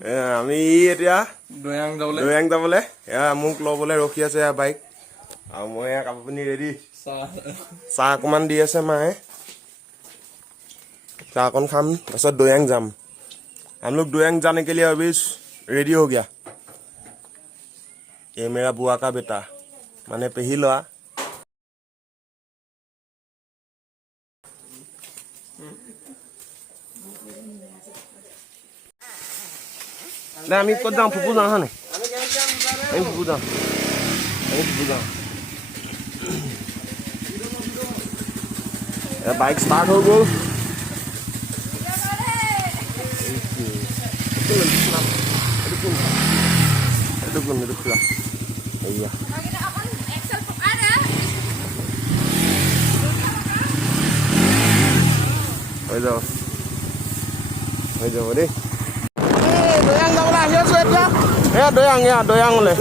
আমি এতিয়া দৈয়াং যাবলৈ মোক ল'বলৈ ৰখি আছে বাইক আৰু মই কাপোৰ পিন্ধি ৰেডি চাহ অকণমান দি আছে মায়ে चाह कौन खाम बस दोयांग जाम हम लोग दोयांग जाने के लिए अभी रेडी हो गया ये मेरा बुआ का बेटा माने पेही लोआ ना আমি কত যাম ফুপু যাম হনে আমি ফুপু যাম बाइक स्टार्ट हो गई iya bây giờ đi doyang đâu là hiếu xuyên nhá doyang nha doyang này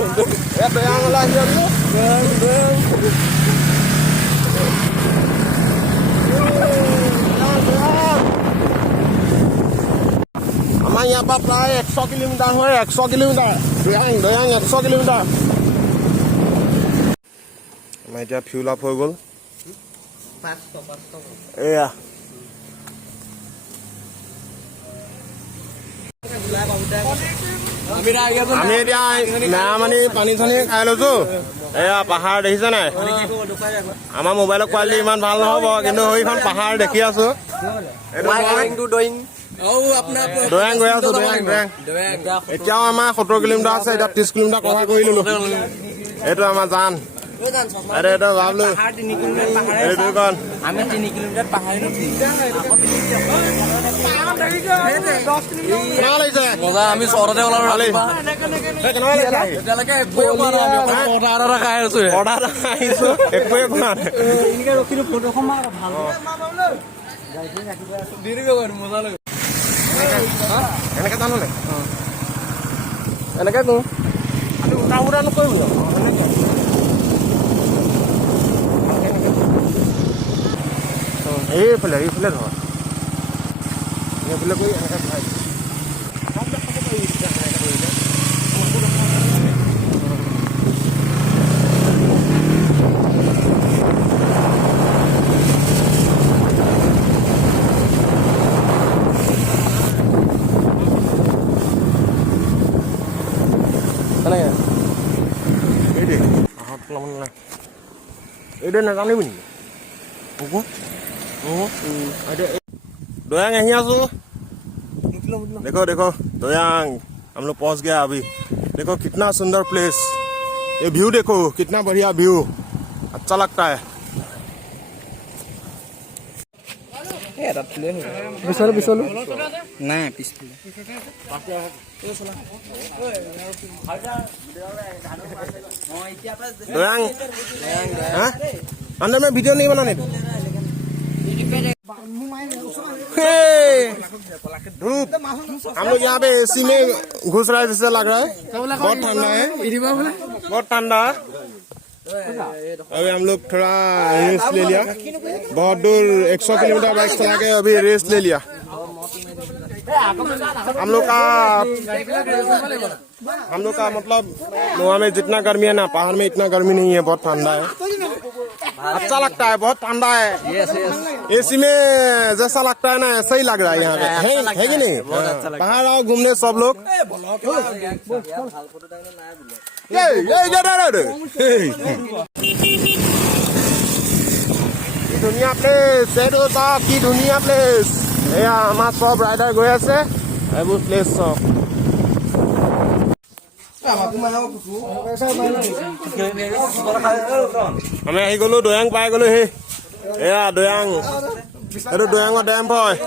doyang là hiếu nhá Amang yang apa play 100 km thôi 100 km doyang 100 km Amang এতিয়া fuel up হৈ গল 500 এয়া আমি এতিয়া নামানি পানী চানী খাই লৈছো এয়া পাহাৰ দেখিছে নাই আমাৰ মোবাইলৰ কোৱালিটি ইমান ভাল নহব কিন্তু সেইখন পাহাৰ দেখি আছো দৈয়াং গৈ আছো দৈয়াং এতিয়াও আমাৰ 70 কিলোমিটাৰ আছে এতিয়া 30 কিলোমিটাৰ কভাৰ কৰি ললো এইটো আমাৰ জান अरे तो आप लोग अरे दुकान हमें 3 किलोमीटर पहाड़ मजा আমি শহৰতে ওলালো এতিয়ালৈকে অৰ্ডাৰ খাই আছো একোৱে কোৱা নাই এনেকে ৰখিলো ফটো সমা ভাল দেৰিকে মজা লাগে এনেকে জানো নে এনেকে কওঁ আমি উঠা উঠা নকৰিম ন এইফালে ধৰ এইফালে কৰি এনেকৈ ভৰাই এইটো নাজানিবি নেকি दोयांग यहीं आसो देखो देखो दोयांग हम लोग पहुंच गया अभी देखो कितना सुंदर प्लेस ये व्यू देखो कितना बढ़िया व्यू अच्छा लगता है दोयांग अंदर में वीडियो नहीं बनाने धूप हम लोग यहाँ पे एसी में घुस रहा है जैसे लग रहा है बहुत ठंडा है बहुत ठंडा अभी हम लोग थोड़ा रेस्ट ले लिया बहुत दूर 100 किलोमीटर बाइक चला के अभी रेस्ट ले लिया हम लोग का मतलब गोवा में जितना गर्मी है ना पहाड़ में इतना गर्मी नहीं है बहुत ठंडा है अच्छा लगता है बहुत ठंडा है एसी में जैसा लगता है ना ऐसा ही लग रहा है यहाँ पे है कि नहीं पहाड़ आओ घूमने सब लोग धुनिया प्लेस की धुनिया प्लेस এয়া আমাৰ সব ৰাইডাৰ গৈ আছে এইবোৰ প্লেস সব আমি আহি গলো দৈয়াং পাই গলো হে এয়া দৈয়াং এইটো দৈয়াঙৰ ডেম হয়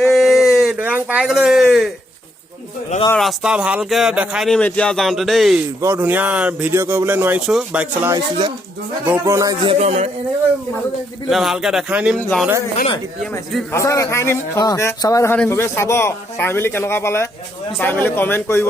এই দৈয়াং পাই গলো হে ৰাস্তা ভালকে দেখাই নিম এতিয়া যাওঁতে দেই বৰ ধুনীয়া ভিডিঅ' কৰিবলৈ নোৱাৰিছো বাইক চলাই আহিছো যে GoPro নাই যিহেতু আমাৰ এতিয়া ভালকে দেখাই নিম যাওঁতে হয় নাই দেখাই নিম চবে চাব চাই মেলি কেনেকুৱা পালে চাই মেলি কমেণ্ট কৰিব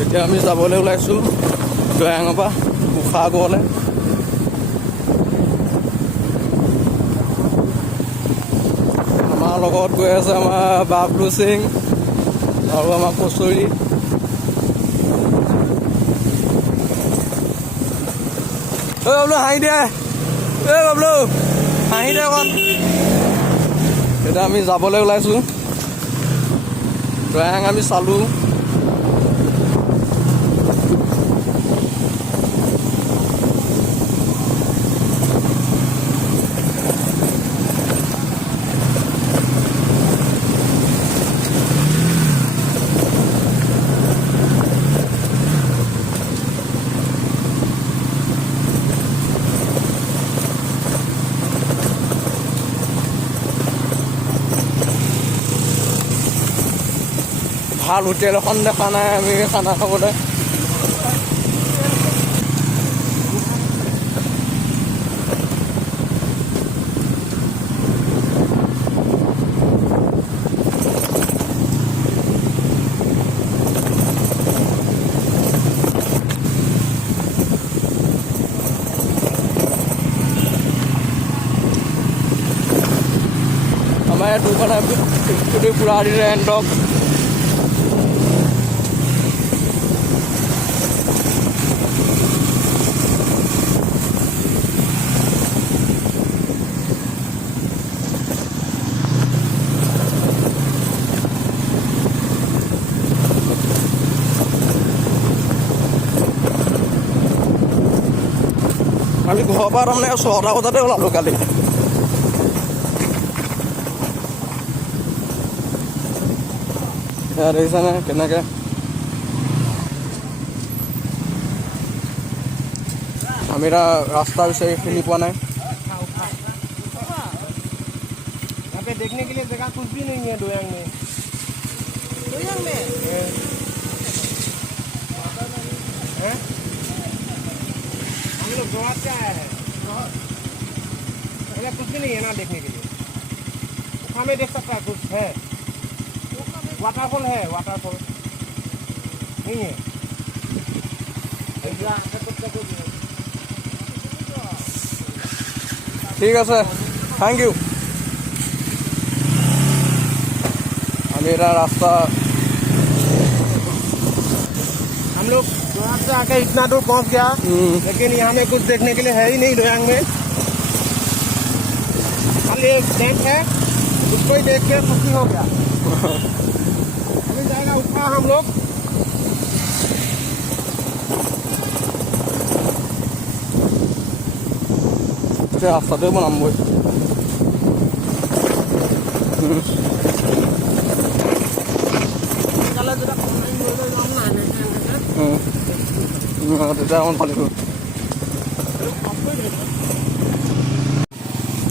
এতিয়া আমি যাবলৈ ওলাইছোঁ দৈয়াঙৰ পৰা উষা গড়লৈ। আমাৰ লগত গৈ আছে আমাৰ বাবলু সিং আৰু আমাৰ কচুৰী। ঐ বাবলু হাঁহি দে, ঐ বাবলু হাঁহি দে অকণ। এতিয়া আমি যাবলৈ ওলাইছোঁ দৈয়াং। আমি চালোঁ ভাল হোটেল এখন দেখা নাই আমি খানা খাবলৈ। আমাৰ ইয়াত দুখন পুৰা দিলে এণ্টক। আমি ঘৰৰ পৰা তাৰমানে 6টা বজাতে ওলালোঁ কালি। দেখিছানে কেনেকৈ আমি এতিয়া ৰাস্তা বিচাৰি চিনি পোৱা নাই। देखने के लिए जगह कुछ भी नहीं है दोयांग में। दोयांग में हम लोग जोहार से आए हैं। कुछ भी नहीं है ना देखने के लिए। उखा में देख सकता है कुछ है, वाटरफॉल है, वाटरफॉल नहीं है। ঠিক আছে, থ্যাংক ইউ। मेरा रास्ता हम लोग जोहार से आके इतना दूर पहुंच गया, लेकिन यहाँ में कुछ देखने के लिए है ही नहीं दोयांग में। खाली एक डैम है, उसको ही देख के खुशी हो गया। अभी जाएगा उठा हम लोग। रास्ता दे बनाम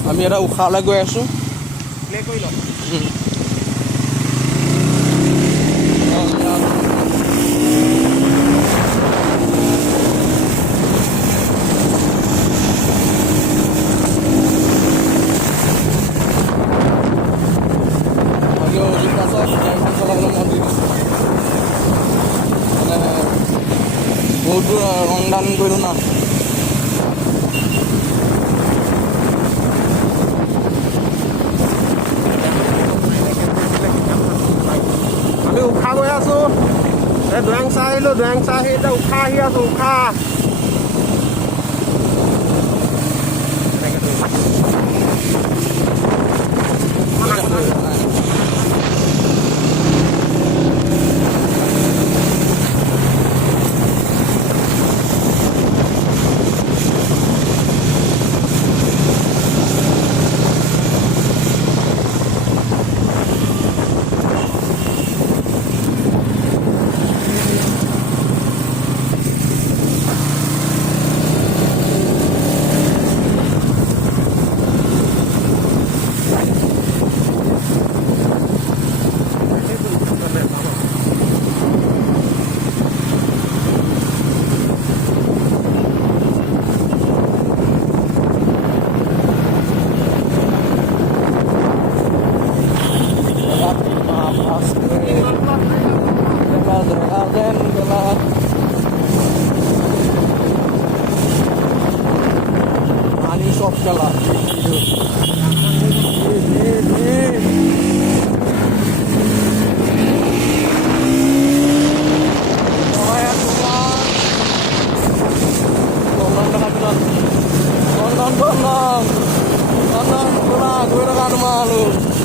আমি এটা উষালৈ গৈ আছোঁ। বহুত দূৰ ৰংদান কৰিলোঁ না। আমি উষা গৈ আছোঁ। এই দৈয়াং চাহ আহিলোঁ, দৈয়াং চাহ আহি এতিয়া উষা আহি আছোঁ। উষা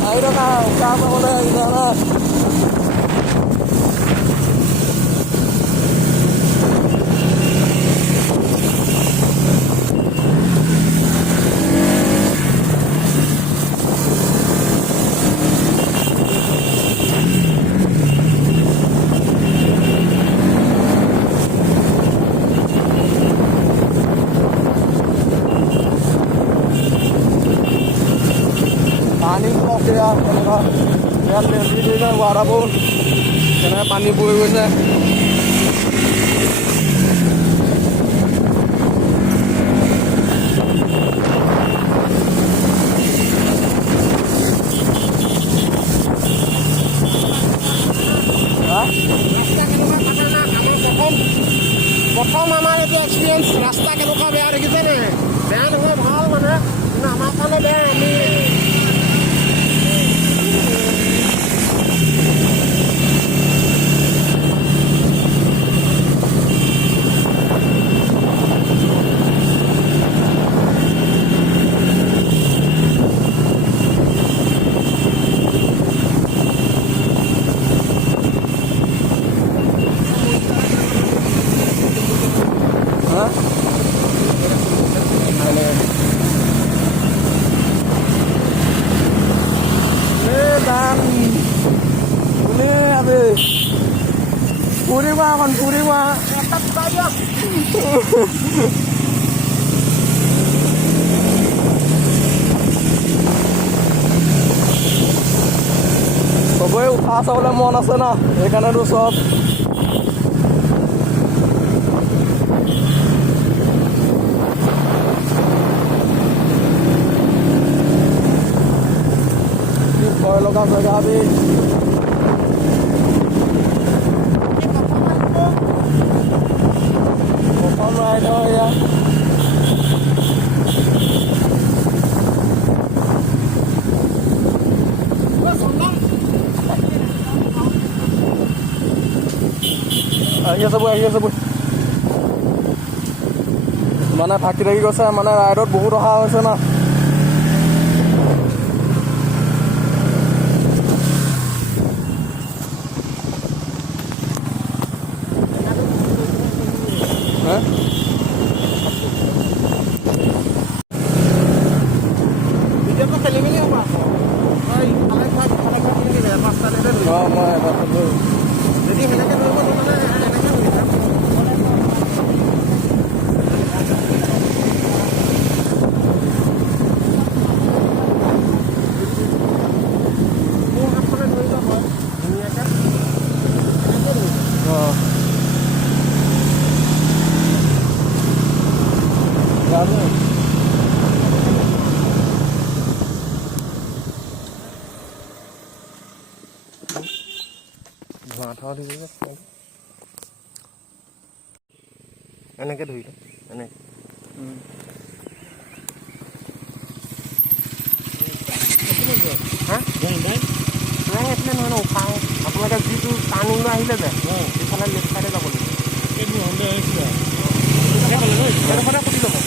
আহি থকা উশাহ পাবলৈ জানা পানী প্ৰক্ৰিয়া তেনেকুৱা ইয়াত মেলি দিছে ৱাটাৰবোৰ তেনেকৈ পানী বৈ গৈছে প্ৰথম আমাৰ এইটো এক্সপিৰিয়েঞ্চ ৰাস্তা কেনেকুৱা বেয়া দেখিছে নে বেয়া নহয় ভাল মানে কিন্তু আমাৰ কাৰণে বেয়া আমি Puri qua còn puri qua সবই উঠা চাবলৈ মন আছে ন সেইকাৰণেতো চব ভয় লগা জেগা দেই right oh yeah আহি আছে মানে থাকি থাকি গৈছে মানে ৰাইডত বহুত অহা হৈছে না এনেকে ধৰিলো এনেকে নহয় আপোনালোকে যিটো টাৰ্ণিংলৈ আহিলে যে সেইফালে লেফ্ট চাইডে যাব লাগিব সুধি ল'ব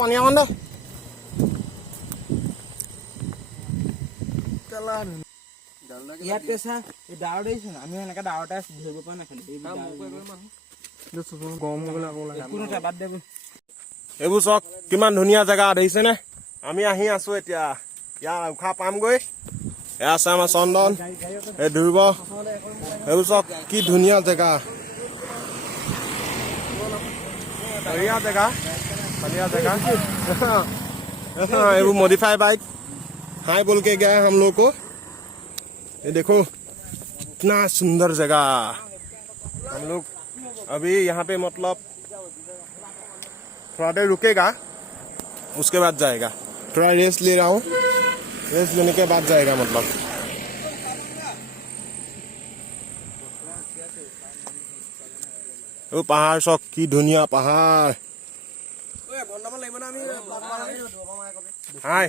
পানী অকণ দে ইয়াত পেছা এই ডাৱৰ দেখিছো আমি এনেকে ডাৱৰতে ধৰিব পৰা নাই গৰম হৈ গ'লে আকৌ কোনোটা বাদ দেব এইবোৰ চাওক কিমান ধুনীয়া জেগা দেখিছেনে আমি আহি আছো এতিয়া ইয়াৰ উশাহ পামগৈ এয়া আছে আমাৰ চন্দন এই ধ্ৰুৱ এইবোৰ চাওক কি ধুনীয়া জেগা ধুনীয়া জেগা এইবোৰ মডিফাই বাইক हाय बोल के गया हम लोग को। ये देखो कितना सुंदर जगह। हम लोग अभी यहाँ पे मतलब थोड़ा देर रुकेगा, उसके बाद जाएगा। थोड़ा रेस्ट ले रहा हूँ, रेस्ट लेने के बाद जाएगा मतलब। वो पहाड़ सब की धुनिया पहाड़। हाय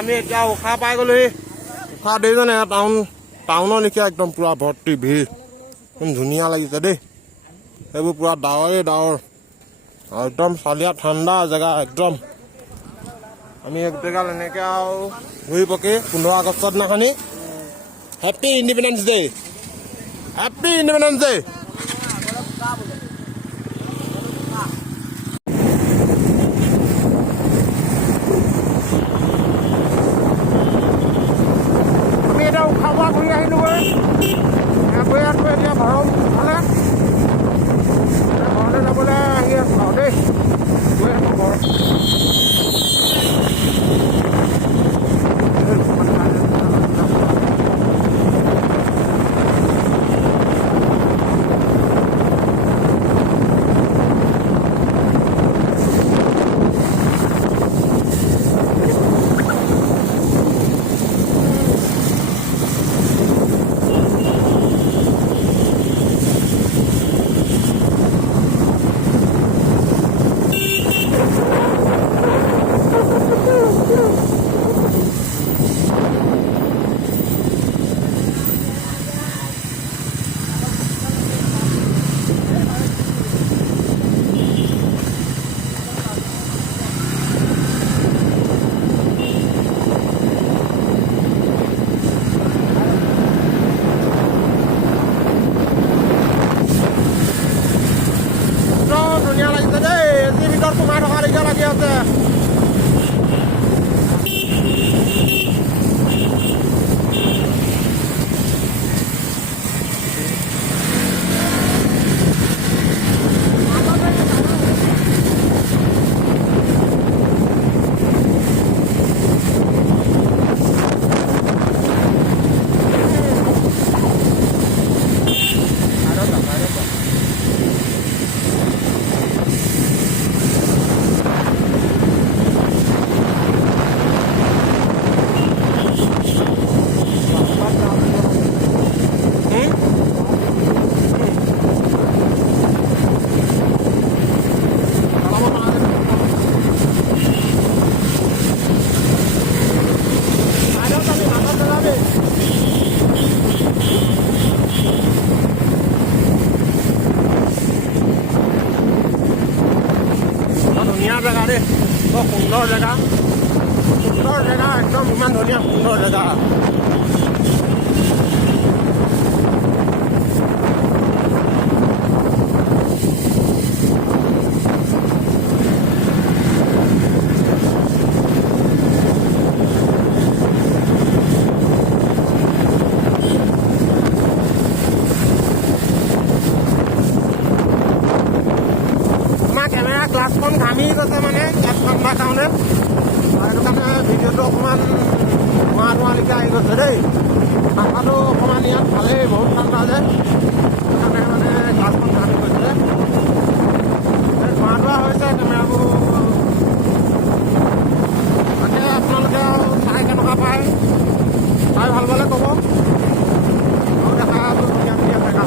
আমি এতিয়া উশাহ পাই গ'লোহি। উশাহ দেইজানে টাউনৰ লেখীয়া একদম পুৰা ভৰ্তি ভিৰ। একদম ধুনীয়া লাগিছে দেই। এইবোৰ পুৰা ডাৱৰে ডাৱৰ আৰু একদম চালিয়া ঠাণ্ডা জেগা একদম। আমি গোটেইগাল এনেকৈ আৰু ঘূৰি পকি 15 আগষ্টৰ দিনাখনি happy independence day, happy independence day. এতিয়া গৰম হ'লে ঘৰলৈ যাবলৈ আহি আছোঁ আৰু দেই। গৈ আছোঁ ঘৰ। জেগা দেই, বৰ সুন্দৰ জেগা, একদম ইমান ধুনীয়া সুন্দৰ জেগা। গ্লাছখন ঘামি গৈছে মানে ইয়াত ঠাণ্ডা কাৰণে, সেইটো কাৰণে ভিডিঅ'টো অকণমান ধোঁৱালৈকে আহি গৈছে দেই। ঠাণ্ডাটো অকণমান ইয়াত ভালেই, বহুত ঠাণ্ডা যে সেইকাৰণে মানে গ্লাছখন ভাঙি গৈছে। ধোঁৱা ধোঁৱা হৈছে কেমেৰাবোৰ। তাকে আপোনালোকে আৰু চাই কেনেকুৱা পায়, চাই ভাল পালে ক'ব। আৰু দেখা আছোঁ ধুনীয়া ধুনীয়া জেগা।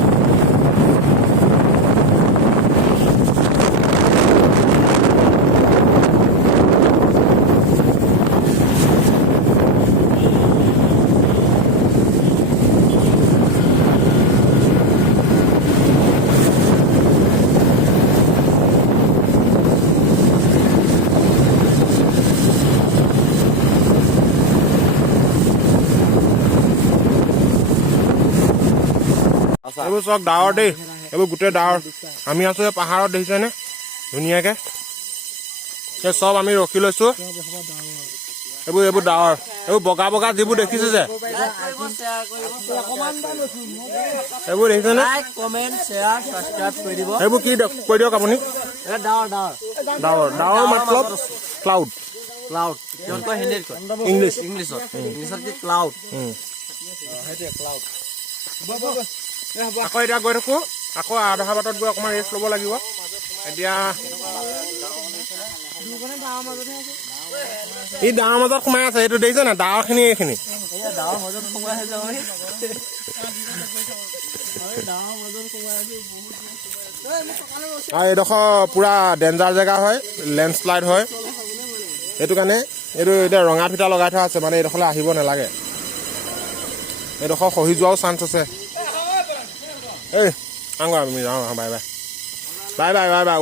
এইবোৰ চব ডাৱৰ দেই, এইবোৰ গোটেই ডাৱৰ। আমি আছো এই পাহাৰত, দেখিছেনে ধুনীয়াকে। সেই চব আমি ৰখি লৈছো। এইবোৰ ডাৱৰ, এইবোৰ বগা বগা যিবোৰ দেখিছে যে, এইবোৰ দেখিছেনে? এইবোৰ কি কৈ দিয়ক আপুনি। ডাৱৰ, ডাৱৰ মতলব ক্লাউড। ইংলিছত ক্লাউড। আকৌ এতিয়া গৈ থাকো, আকৌ আধা বাটত গৈ অকণমান ৰেষ্ট ল'ব লাগিব। এতিয়া ই ডাৱৰ মাজত সোমাই আছে, এইটো দেখিছে না ডাৱৰখিনি, এইখিনি আৰু এইডোখৰ পুৰা ডেঞ্জাৰ জেগা হয়, লেণ্ডশ্লাইড হয়। সেইটো কাৰণে এইটো এতিয়া ৰঙা ফিটা লগাই থোৱা আছে, মানে এইডোখৰলৈ আহিব নালাগে। এইডোখৰ খহি যোৱাও চান্স আছে। এই আংগ আমি যাওঁ, bye bye bye bye bye bye.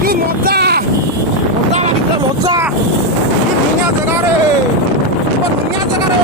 কি মজা মজা লাগিছে মজা কি ধুনীয়া জেগা ৰে বৰ ধুনীয়া জেগা ৰে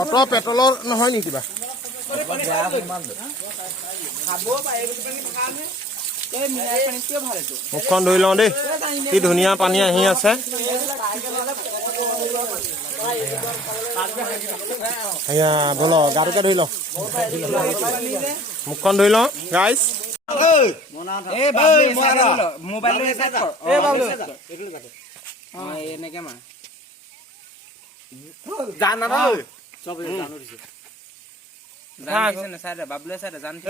অটো পেট্ৰলৰ নহয় নেকি কিবা মুখখন ধুই লওঁ দেই কি ধুনীয়া পানী আহি আছে এয়া বল গাটোকে ধুই লওঁ মুখখন ধুই লওঁ গাইজ এনেকে মাৰ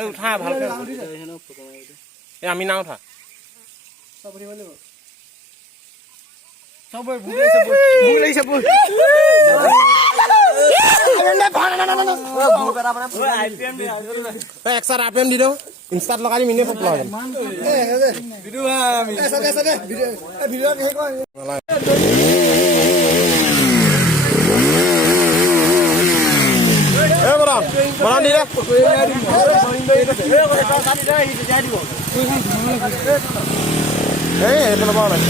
উঠা ভালকে আমি না উঠা RPM দি দিওঁ ইনষ্টাত লগাই দিম এনেই পপুলাৰ বনাম দি দে এই এইফালে পৰা নাই